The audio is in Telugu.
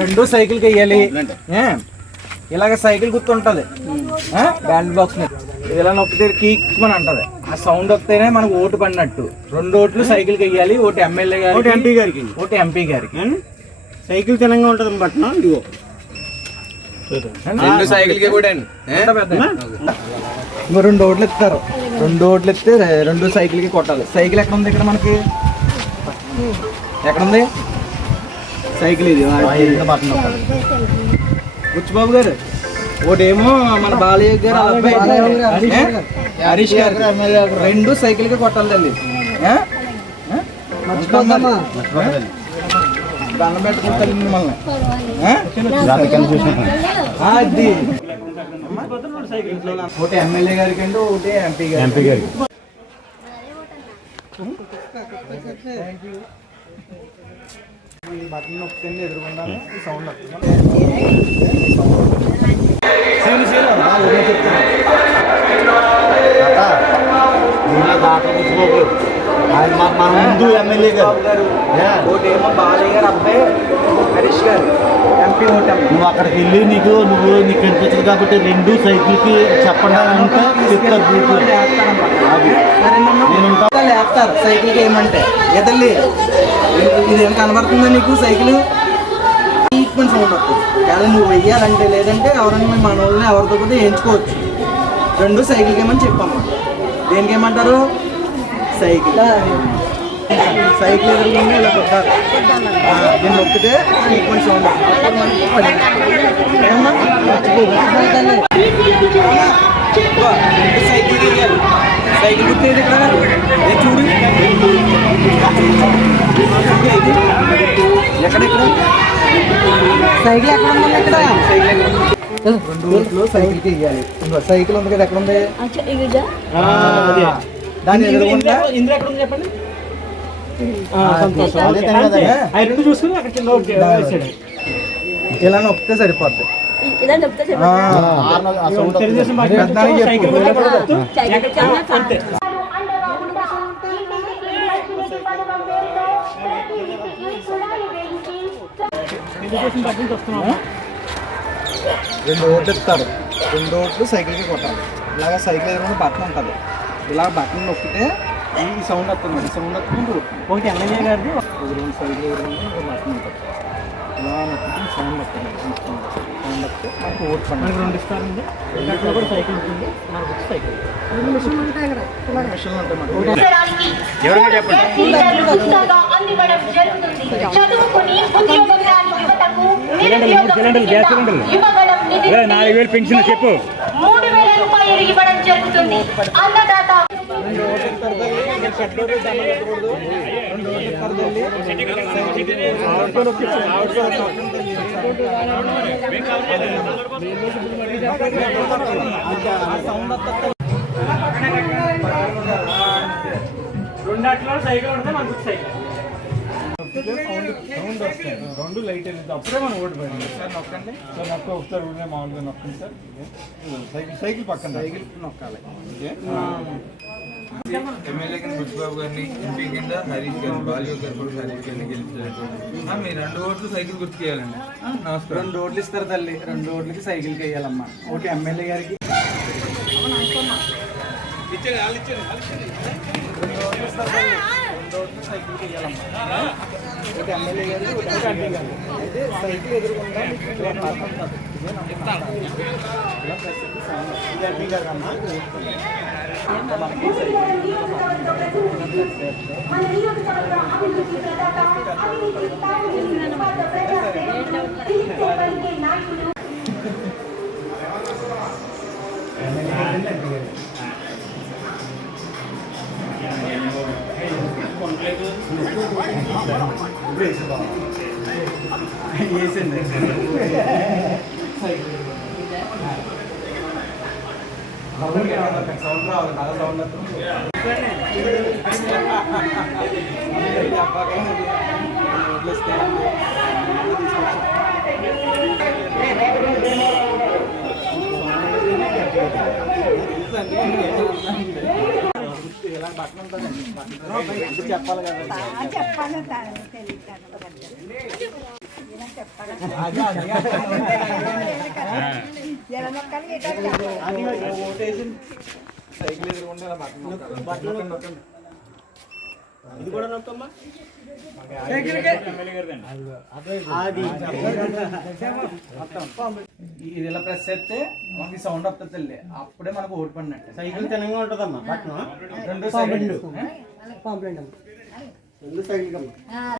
రెండు సైకిల్ వేయాలి? ఇలాగ సైకిల్ గుర్తుంటది. బ్యాండ్ బాక్స్ మీద. ఇది ఇలా నొక్కితే కీక్ అని అంటది. ఆ సౌండ్ వస్తేనే మనకు ఓటు పడినట్టు. రెండు ఓట్లు సైకిల్ వేయాలి ఒకటి ఎమ్మెల్యే గారికి ఒకటి ఎంపీ గారికి. ఒకటి ఎంపీ గారికి? సైకిల్ తినంగా ఉంటుంది బట్టన ఇదిగో. రెండు సైకిల్ రెండు ఓట్లు ఇస్తారు రెండు ఓట్లు ఇస్తే రెండు సైకిల్కి కొట్టాలి. సైకిల్ ఎక్కడ ఉంది ఇక్కడ మనకి? ఎక్కడ ఉంది? సైకిల్ ఇది. బుచ్చిబాబు గారు ఒకటేమో మన బాలయ్య గారు అబ్బాయి. హరీష్ గారు. రెండు సైకిల్కి కొట్టాలి తల్లి. దండం పెట్టుకుంటారు మిమ్మల్ని. అది. ఒకటి ఎమ్మెల్యే గారికి అండి ఒకటి ఎంపీ గారికి? ఎంపీ గారికి. బటన్ నొక్కితే ఎదురుకుండా ఈ సౌండ్ వస్తుంది. Scene scene. ఆయన మా- ముందు ఎమ్మెల్యే గారు ఒకటేమో బాలయ్య గారు అబ్బాయి హరీష్ గారు ఎంపీ ఎంపీ నువ్వు అక్కడికి వెళ్ళి నీకు నువ్వు నీకు కనిపించదు కాబట్టి రెండు సైకిల్కి చెప్పండి అంటే చెప్తారు. నేను ఉంటా- లేపుతారు సైకిల్ ఏమంటే ఎదల్లి ఇది ఏం కనబడుతుందా నీకు సైకిల్ సౌండ్ వస్తుంది కానీ నువ్వు వెయ్యాలంటే లేదంటే ఎవరైనా మీ మన వాళ్ళని ఎవరితో కూడా వేయించుకోవచ్చు రెండు సైకిల్ ఏమని చెప్పమ్మా దేనికి ఏమంటారు సైకిల్. సైకిల్ ఎదురుకుండా ఇలా కొట్టాలి. ఆ, దీన్ని నొక్కితే సౌండ్ వస్తుంది అప్పుడు మనకి రెండు సైకిల్ తీయాలి సైకిల్ గుర్తేది ఏ చూడు. ఎక్కడెక్కడ సైకిల్ ఎక్కడ ఉందండి ఎక్కడ సైకిల్ ఎక్కడ ఉంది? రెండు రోజులు సైకిల్ తీయాలి సైకిల్ ఉంది కదా ఎక్కడ ఉంది? ఆ, దాన్ని ఎదురుగుండా ఇందులో ఎక్కడ ఉంది చెప్పండి సంతోషం. అదే అంతే. అంతే. అవి రెండు చూసుకుని అక్కడ కింద ఒకటి వేసాడు. ఇలా నొక్కితే సరిపోద్ది. తెలుగుదేశం పార్టీ. సైకిల్ మీద. ఎక్కడ- అంతే తెలుగుదేశం పార్టీ నుంచి వస్తున్నాము రెండు ఓట్లు ఇస్తారు రెండు ఓట్లు సైకిల్కి కొట్టాలి ఇలాగ సైకిల్ ఎదురుకుండా బటన్ ఉంటుంది ఇలా బటన్ నొక్కితే ఈ సౌండ్ వస్తుంది. ఈ సౌండ్ వస్తుంది. ఒకటి ఎమ్మెల్యే గారిది ఒక బటన్ ఉంటుంది. ఇలా నొక్కితే సౌండ్ వస్తుంది. సౌండ్ వస్తే మనకు ఓట్ మనకు పండుగ రెండు ఇస్తారండి దాంట్లో కూడా సైకిల్ ఉంటుంది మనకు వచ్చి సైకిల్ మిషన్లు ఉంటాయి మనకు యువతకు నిరుద్యోగం యువగళం నిధి నాలుగు వేలు పెన్షన్ చెప్పు. మూడు ఇవ్వడం జరుగుతుంది. అన్నదాత రెండు సైకిల్ ఉంటే మనకు సైకిల్. సౌండ్ వస్తాయి రెండు లైట్ వెళ్తే అప్పుడే మనం ఓటు పోయింది సార్ నొక్కండి. సార్ నొక్క ఒకసారి ఊరినే మామూలుగా నొక్కండి సార్. సైకిల్ సైకిల్ పక్కన. సైకిల్ నొక్కాలి. ఎమ్మెల్యే కింద బుచ్చిబాబు గారిని ఎంపీ కింద హరీష్ గారిని బాలయ్య గారు కూడా హరీష్ గారిని గెలిపించారు ఆ, మీ రెండు ఓట్లు సైకిల్ గుర్తు చేయాలండి. ఆ, నమస్కారం. రెండు ఓట్లు ఇస్తారు తల్లి. రెండు ఓట్లకి సైకిల్కి వేయాలమ్మా. ఒకటి ఎమ్మెల్యే గారికి. ఓట్లు ఇస్తారు తల్లి. రెండు ఓట్లు సైకిల్కి వేయాలమ్మా ఒకటి ఎమ్మెల్యే గారికి ఒకటి ఎంపీ గారికి అయితే సైకిల్ ఎదురుకుండా మీకు ఇలా బటన్ ఉంటుంది. ఇదే ఇలా ఇది ఎంపీ సైకిల్ సౌండ్ రావాలి బాగా సౌండ్ ఇలా బట్టలు ఉంటుందండి బట్టలు చెప్పాలి కదా చెప్పాలి అది అది ఎలా నొక్కాలి ఏంటో చెప్పాలి. ఓటేసి సైకిల్ ఎదురుకుంటే అలా బట్టలు నొక్కండి. ఇది కూడా నొక్కమ్మా అది ఇది ఇలా ప్రెస్ చేస్తే మనకి సౌండ్ వస్తుంది తల్లి. అప్పుడే మనకు ఓటు పడినట్టు సైకిల్ తినంగా ఉంటుందమ్మా బట్టను రెండు సైకిల్ రెండు సైకిల్ కమ్మా.